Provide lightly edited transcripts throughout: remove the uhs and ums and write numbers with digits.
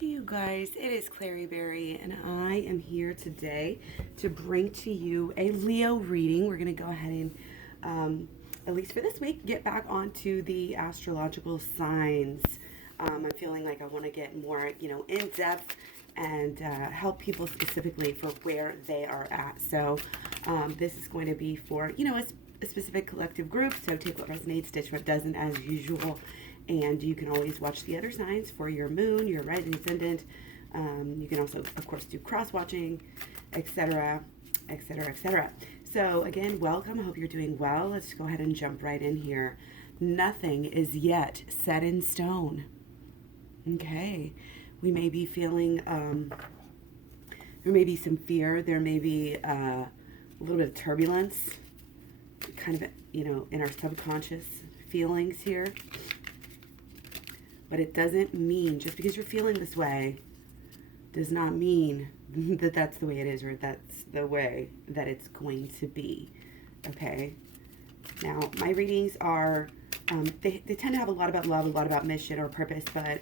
Hey you guys, it is Klairee Berry, and I am here today to bring to you a Leo reading. We're going to go ahead and, at least for this week, get back onto the astrological signs. I'm feeling like I want to get more, in depth and help people specifically for where they are at. So this is going to be for, a specific collective group. So take what resonates, ditch what doesn't, as usual. And you can always watch the other signs for your moon, your rising ascendant. You can also, of course, do cross-watching, etc., etc., etc. So again, welcome. I hope you're doing well. Let's go ahead and jump right in here. Nothing is yet set in stone. Okay. We may be feeling, there may be some fear. There may be a little bit of turbulence, kind of, in our subconscious feelings here. But it doesn't mean, just because you're feeling this way, does not mean that that's the way it is or that's the way that it's going to be. Okay? Now, my readings are, they tend to have a lot about love, a lot about mission or purpose, but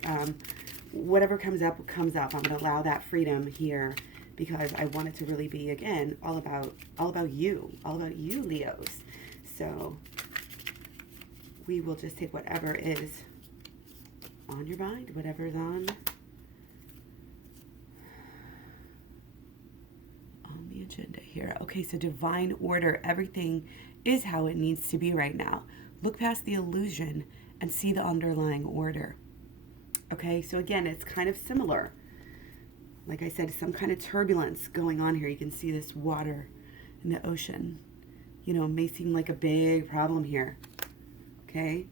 whatever comes up, comes up. I'm going to allow that freedom here because I want it to really be, again, all about you, Leos. So we will just take whatever is on your mind, whatever's on the agenda here. Okay, so divine order. Everything is how it needs to be right now. Look past the illusion and see the underlying order. Okay, so again, it's kind of similar. Like I said, some kind of turbulence going on here. You can see this water in the ocean. It may seem like a big problem here. Okay?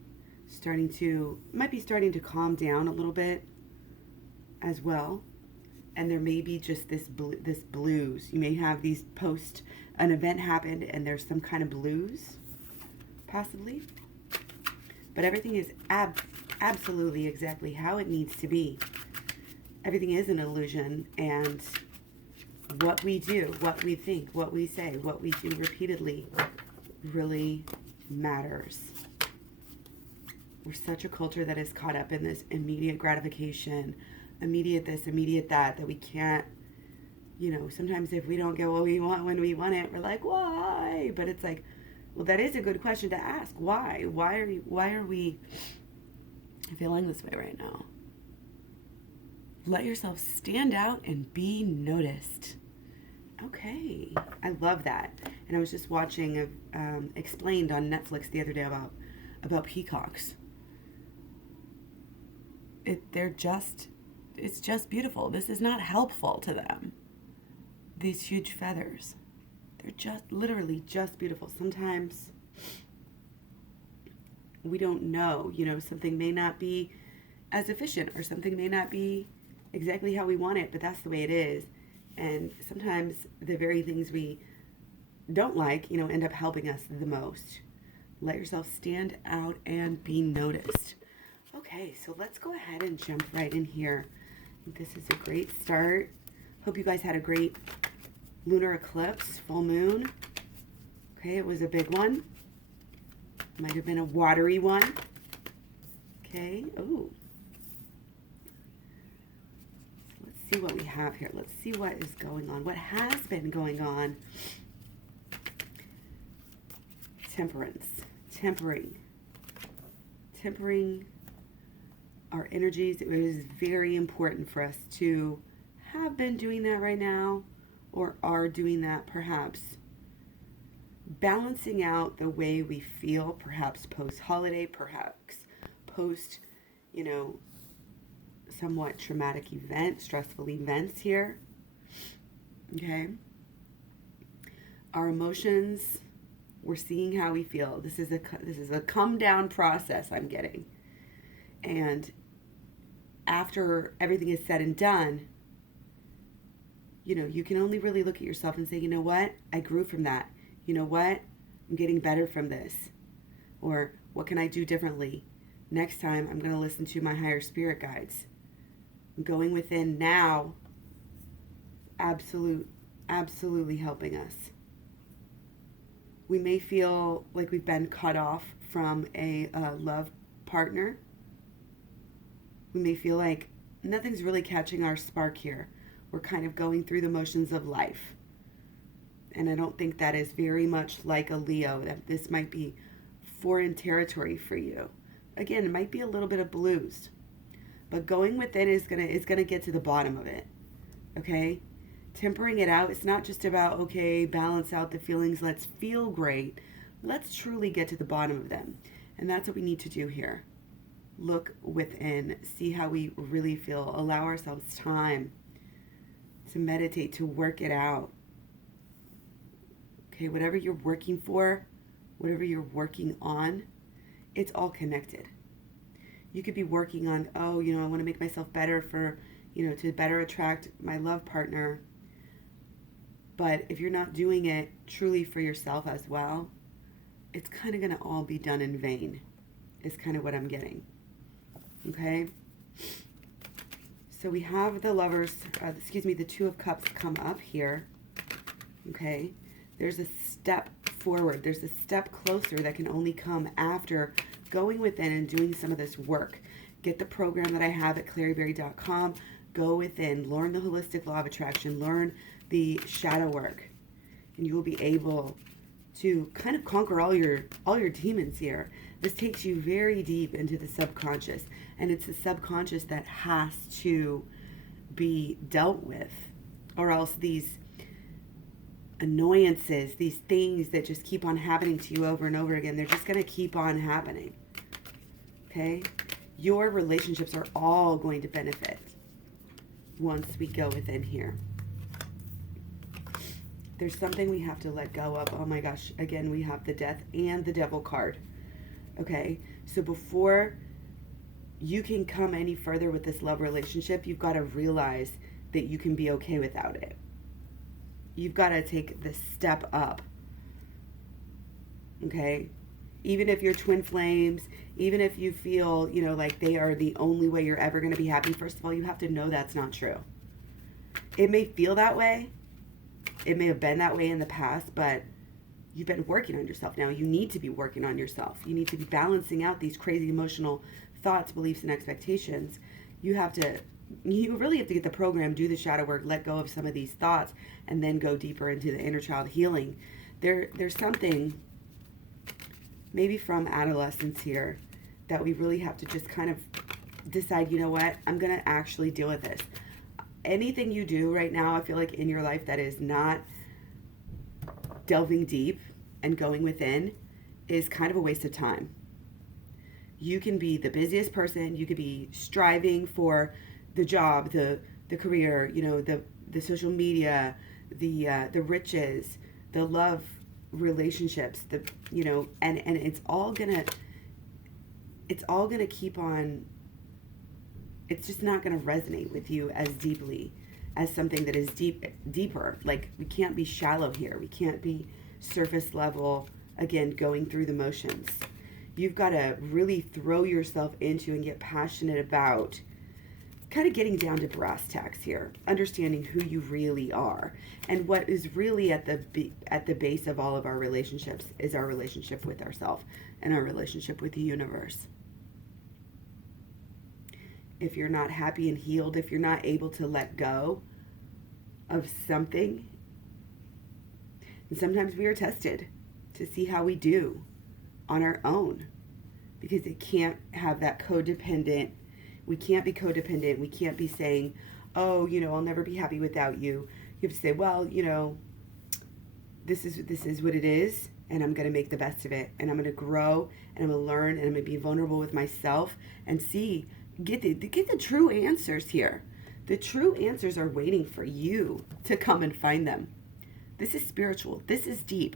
Might be starting to calm down a little bit as well. And there may be just this blues. You may have these post an event happened and there's some kind of blues, possibly. But everything is absolutely exactly how it needs to be. Everything is an illusion, and what we do, what we think, what we say, what we do repeatedly really matters. We're such a culture that is caught up in this immediate gratification, immediate this, immediate that we can't, sometimes if we don't get what we want when we want it, we're like, why? But it's like, well, that is a good question to ask. Why? Why are we feeling this way right now? Let yourself stand out and be noticed. Okay, I love that. And I was just watching Explained on Netflix the other day about peacocks. It's just beautiful. This is not helpful to them. These huge feathers. They're just literally just beautiful. Sometimes we don't know, something may not be as efficient or something may not be exactly how we want it, but that's the way it is. And sometimes the very things we don't like, end up helping us the most. Let yourself stand out and be noticed. Okay, so let's go ahead and jump right in here. This is a great start. Hope you guys had a great lunar eclipse, full moon. Okay, it was a big one. Might have been a watery one. Okay, ooh. So let's see what we have here. Let's see what is going on. What has been going on? Temperance. Tempering our energies. It is very important for us to have been doing that right now, or are doing that perhaps. Balancing out the way we feel, perhaps post-holiday, perhaps post, somewhat traumatic event, stressful events here. Okay? Our emotions, we're seeing how we feel. This is a come down process I'm getting. And after everything is said and done, you can only really look at yourself and say, you know what? I grew from that. You know what? I'm getting better from this. Or what can I do differently? Next time, I'm going to listen to my higher spirit guides. I'm going within now. Absolutely helping us. We may feel like we've been cut off from a love partner. We may feel like nothing's really catching our spark here. We're kind of going through the motions of life. And I don't think that is very much like a Leo, that this might be foreign territory for you. Again, it might be a little bit of blues, but going within is gonna get to the bottom of it. Okay? Tempering it out, it's not just about, okay, balance out the feelings, let's feel great. Let's truly get to the bottom of them. And that's what we need to do here. Look within, see how we really feel, allow ourselves time to meditate, to work it out. Okay, whatever you're working for, whatever you're working on, it's all connected. You could be working on, oh, I want to make myself better for, to better attract my love partner. But if you're not doing it truly for yourself as well, it's kind of going to all be done in vain, is kind of what I'm getting. Okay? So we have the lovers, the Two of Cups come up here. Okay? There's a step forward. There's a step closer that can only come after going within and doing some of this work. Get the program that I have at klaireeberry.com. Go within. Learn the holistic law of attraction. Learn the shadow work. And you will be able to kind of conquer all your demons here. This takes you very deep into the subconscious. And it's the subconscious that has to be dealt with. Or else these annoyances, these things that just keep on happening to you over and over again, they're just going to keep on happening. Okay? Your relationships are all going to benefit once we go within here. There's something we have to let go of. Oh my gosh. Again, we have the Death and the Devil card. Okay? So before you can come any further with this love relationship, you've got to realize that you can be okay without it. You've got to take the step up. Okay? Even if you're twin flames, even if you feel, like they are the only way you're ever going to be happy, first of all, you have to know that's not true. It may feel that way. It may have been that way in the past, but you've been working on yourself now. You need to be working on yourself. You need to be balancing out these crazy emotional thoughts, beliefs, and expectations. You really have to get the program, do the shadow work, let go of some of these thoughts, and then go deeper into the inner child healing. There's something maybe from adolescence here that we really have to just kind of decide, you know what, I'm going to actually deal with this. Anything you do right now, I feel like in your life that is not delving deep and going within is kind of a waste of time. You can be the busiest person. You could be striving for the job, the career, the social media, the riches, the love relationships, and it's all gonna keep on. It's just not gonna resonate with you as deeply as something that is deeper. Like, we can't be shallow here. We can't be surface level, again, going through the motions. You've got to really throw yourself into and get passionate about kind of getting down to brass tacks here, understanding who you really are. And what is really at the base of all of our relationships is our relationship with ourselves and our relationship with the universe. If you're not happy and healed, if you're not able to let go of something, and sometimes we are tested to see how we do on our own, because it can't have that codependent. We can't be codependent. We can't be saying, oh, I'll never be happy without you. You have to say, well, this is what it is, and I'm going to make the best of it, and I'm going to grow, and I'm going to learn, and I'm going to be vulnerable with myself and get the true answers here. The true answers are waiting for you to come and find them. This is spiritual. This is deep.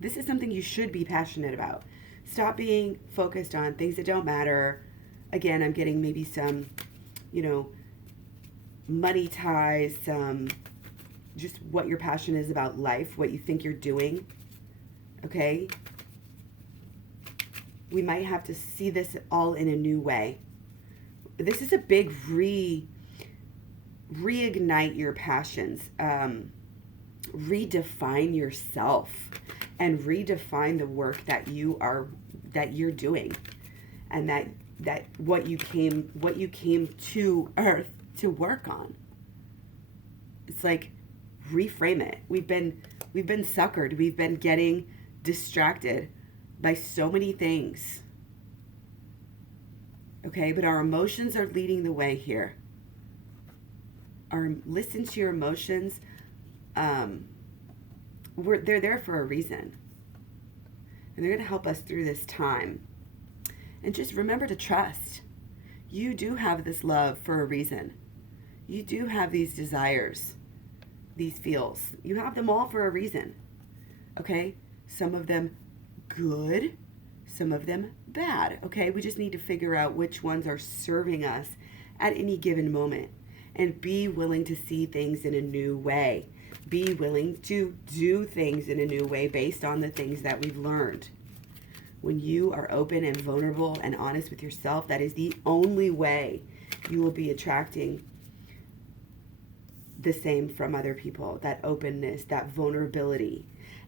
This is something you should be passionate about. Stop being focused on things that don't matter. Again, I'm getting maybe some, money ties, just what your passion is about life, what you think you're doing. Okay? We might have to see this all in a new way. This is a big reignite your passions, redefine yourself, and redefine the work that you're doing, and that that what you came to Earth to work on. It's like, reframe it. We've been suckered. We've been getting distracted by so many things. Okay, but our emotions are leading the way here. Listen to your emotions. They're there for a reason. And they're going to help us through this time. And just remember to trust. You do have this love for a reason. You do have these desires, these feels. You have them all for a reason. Okay? Some of them good, some of them bad. Okay? We just need to figure out which ones are serving us at any given moment. And be willing to see things in a new way. Be willing to do things in a new way based on the things that we've learned. When you are open and vulnerable and honest with yourself, that is the only way you will be attracting the same from other people. That openness, that vulnerability.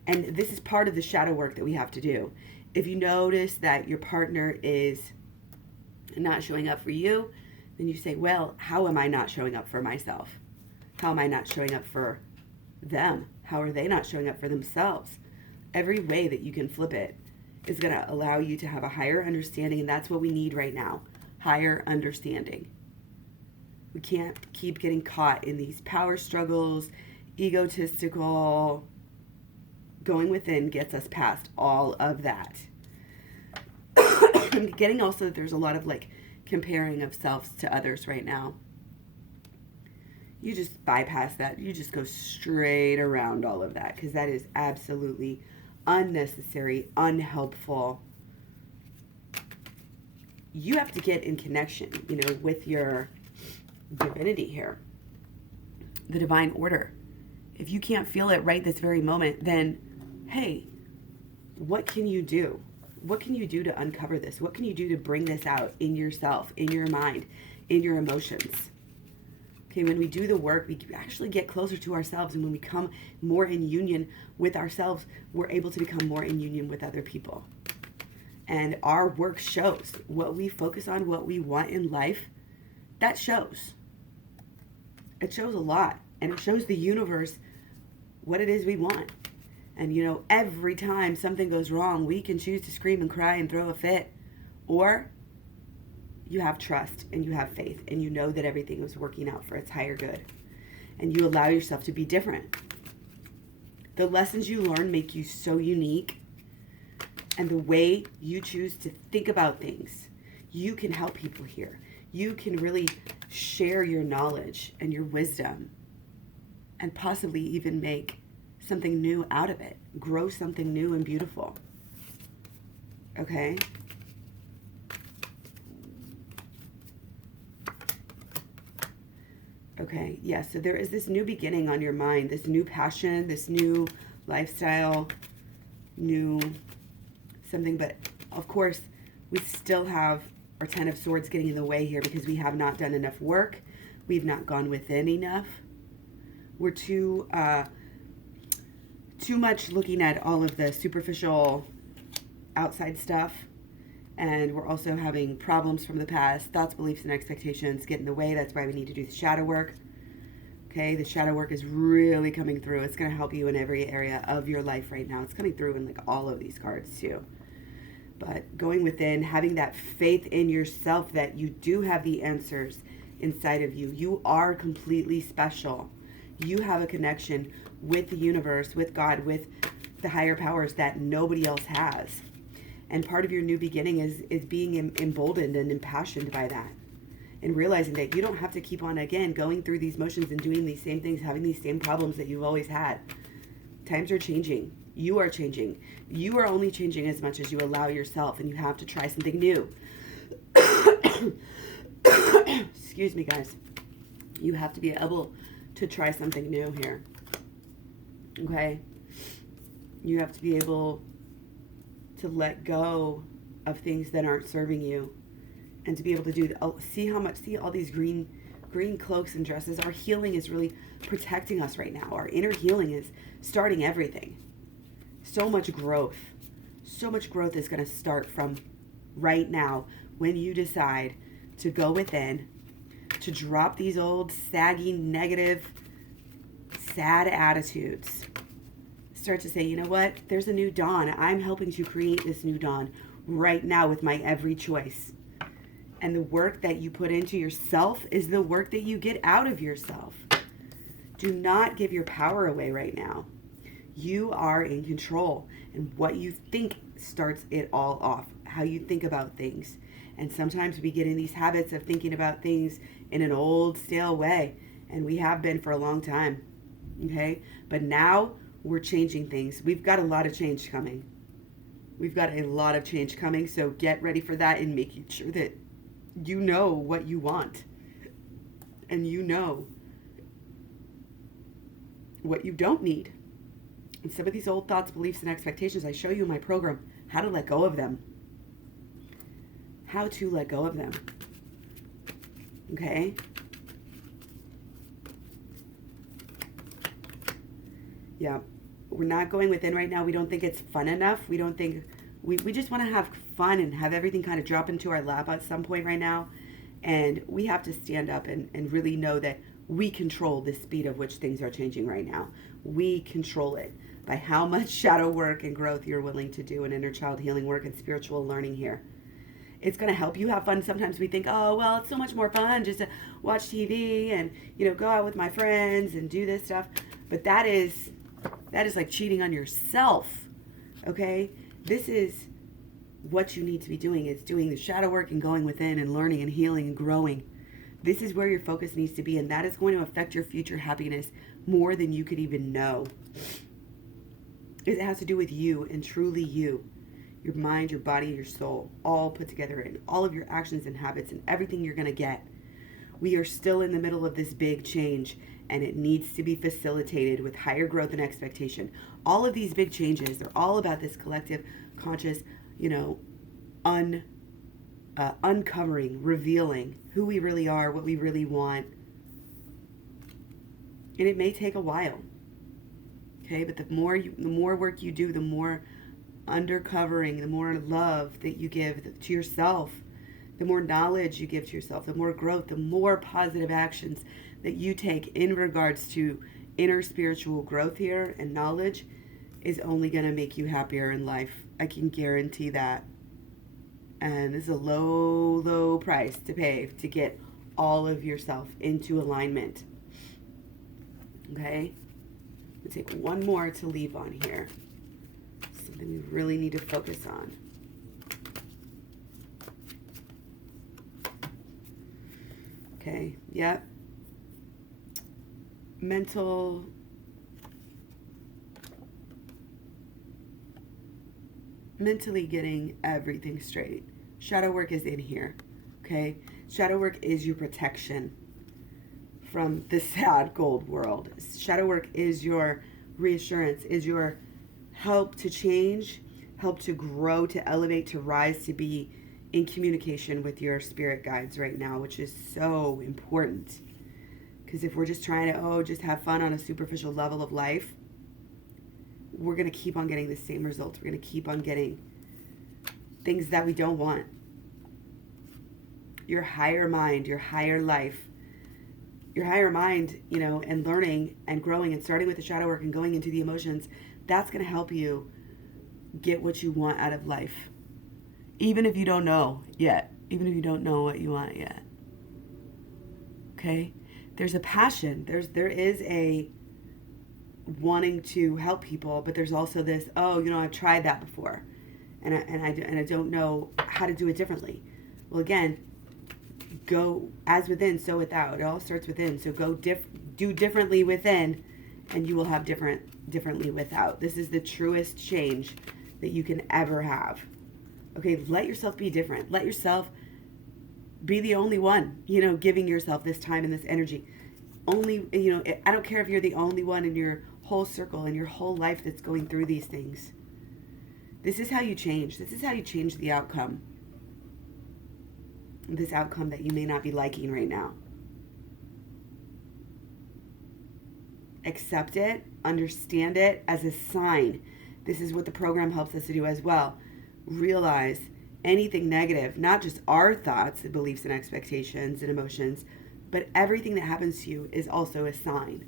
And this is part of the shadow work that we have to do. If you notice that your partner is not showing up for you, then you say, well, how am I not showing up for myself? How am I not showing up for them? How are they not showing up for themselves? Every way that you can flip it is going to allow you to have a higher understanding, and that's what we need right now. Higher understanding. We can't keep getting caught in these power struggles, egotistical. Going within gets us past all of that. I'm getting also that there's a lot of comparing of selves to others right now. You just bypass that. You just go straight around all of that, because that is absolutely unnecessary, unhelpful. You have to get in connection, with your divinity here, the divine order. If you can't feel it right this very moment, then, hey, what can you do? What can you do to uncover this? What can you do to bring this out in yourself, in your mind, in your emotions? Okay, when we do the work, we actually get closer to ourselves. And when we come more in union with ourselves, we're able to become more in union with other people. And our work shows. What we focus on, what we want in life, that shows. It shows a lot. And it shows the universe what it is we want. And, every time something goes wrong, we can choose to scream and cry and throw a fit. Or you have trust and you have faith and you know that everything is working out for its higher good. And you allow yourself to be different. The lessons you learn make you so unique. And the way you choose to think about things, you can help people here. You can really share your knowledge and your wisdom and possibly even make something new out of it. Grow something new and beautiful. Okay? Okay, yeah, so there is this new beginning on your mind, this new passion, this new lifestyle, new something. But, of course, we still have our Ten of Swords getting in the way here because we have not done enough work. We've not gone within enough. We're too much looking at all of the superficial outside stuff. And we're also having problems from the past. Thoughts, beliefs, and expectations get in the way. That's why we need to do the shadow work. Okay, the shadow work is really coming through. It's going to help you in every area of your life right now. It's coming through in all of these cards too. But going within, having that faith in yourself that you do have the answers inside of you. You are completely special. You have a connection with the universe, with God, with the higher powers that nobody else has. And part of your new beginning is being emboldened and impassioned by that. And realizing that you don't have to keep on, again, going through these motions and doing these same things, having these same problems that you've always had. Times are changing. You are changing. You are only changing as much as you allow yourself, and you have to try something new. Excuse me, guys. You have to be able to try something new here. Okay? You have to be able to let go of things that aren't serving you, and to be able to do see all these green cloaks and dresses. Our healing is really protecting us right now. Our inner healing is starting everything. So much growth is going to start from right now when you decide to go within, to drop these old saggy, negative, sad attitudes. Start to say, you know what? There's a new dawn. I'm helping to create this new dawn right now with my every choice. And the work that you put into yourself is the work that you get out of yourself. Do not give your power away right now. You are in control. And what you think starts it all off. How you think about things. And sometimes we get in these habits of thinking about things in an old, stale way. And we have been for a long time. Okay? But now we're changing things. We've got a lot of change coming. We've got a lot of change coming. So get ready for that and making sure that you know what you want. And you know what you don't need. And some of these old thoughts, beliefs, and expectations, I show you in my program how to let go of them. How to let go of them. Okay? Yeah. We're not going within right now. We don't think it's fun enough. We don't think... We just want to have fun and have everything kind of drop into our lap at some point right now. And we have to stand up and really know that we control the speed of which things are changing right now. We control it by how much shadow work and growth you're willing to do and inner child healing work and spiritual learning here. It's going to help you have fun. Sometimes we think, oh, well, it's so much more fun just to watch TV and, go out with my friends and do this stuff. But that is like cheating on yourself, okay? This is what you need to be doing. It's doing the shadow work and going within and learning and healing and growing. This is where your focus needs to be, and that is going to affect your future happiness more than you could even know. It has to do with you and truly you. Your mind, your body, your soul, all put together in all of your actions and habits and everything you're going to get. We are still in the middle of this big change, and it needs to be facilitated with higher growth and expectation. All of these big changes, they're all about this collective, conscious, uncovering, revealing who we really are, what we really want. And it may take a while. Okay, but the more work you do, the more undercovering, the more love that you give to yourself, the more knowledge you give to yourself, the more growth, the more positive actions that you take in regards to inner spiritual growth here and knowledge is only going to make you happier in life. I can guarantee that. And this is a low, low price to pay to get all of yourself into alignment. Okay? We'll take one more to leave on here. Something we really need to focus on. Okay, yep. Mentally getting everything straight. Shadow work is in here, okay? Shadow work is your protection from the sad gold world. Shadow work is your reassurance, is your help to change, help to grow, to elevate, to rise, to be in communication with your spirit guides right now, which is so important. Because if we're just trying to, just have fun on a superficial level of life, we're going to keep on getting the same results. We're going to keep on getting things that we don't want. Your higher mind, your higher life, your higher mind, and learning and growing and starting with the shadow work and going into the emotions, that's going to help you get what you want out of life. Even if you don't know yet. Even if you don't know what you want yet. Okay? There's a passion. There is a wanting to help people, but there's also this, I've tried that before. And I don't know how to do it differently. Well, again, go as within, so without. It all starts within. So go do differently within, and you will have differently without. This is the truest change that you can ever have. Okay, let yourself be different. Let yourself be the only one, giving yourself this time and this energy. Only, I don't care if you're the only one in your whole circle, in your whole life that's going through these things. This is how you change. This is how you change the outcome. This outcome that you may not be liking right now. Accept it, understand it as a sign. This is what the program helps us to do as well. Realize anything negative, not just our thoughts, beliefs, and expectations and emotions, but everything that happens to you is also a sign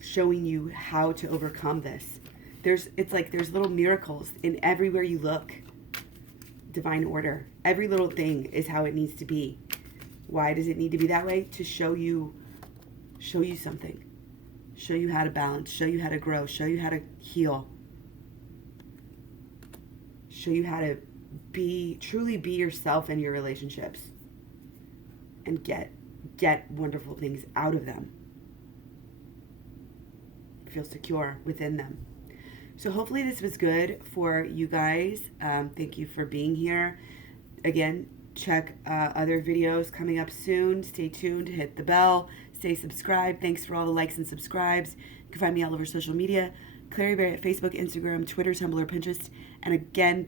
showing you how to overcome this. It's like there's little miracles in everywhere you look. Divine order. Every little thing is how it needs to be. Why does it need to be that way? To show you something. Show you how to balance, show you how to grow, show you how to heal. Show you how to truly be yourself in your relationships and get wonderful things out of them. Feel secure within them. So hopefully this was good for you guys. Thank you for being here. Again, check other videos coming up soon. Stay tuned, hit the bell, stay subscribed. Thanks for all the likes and subscribes. You can find me all over social media. Klairee Berry at Facebook, Instagram, Twitter, Tumblr, Pinterest. And again,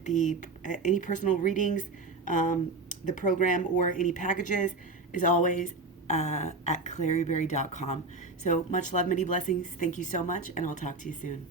any personal readings, the program, or any packages is always at klaireeberry.com. So much love, many blessings. Thank you so much, and I'll talk to you soon.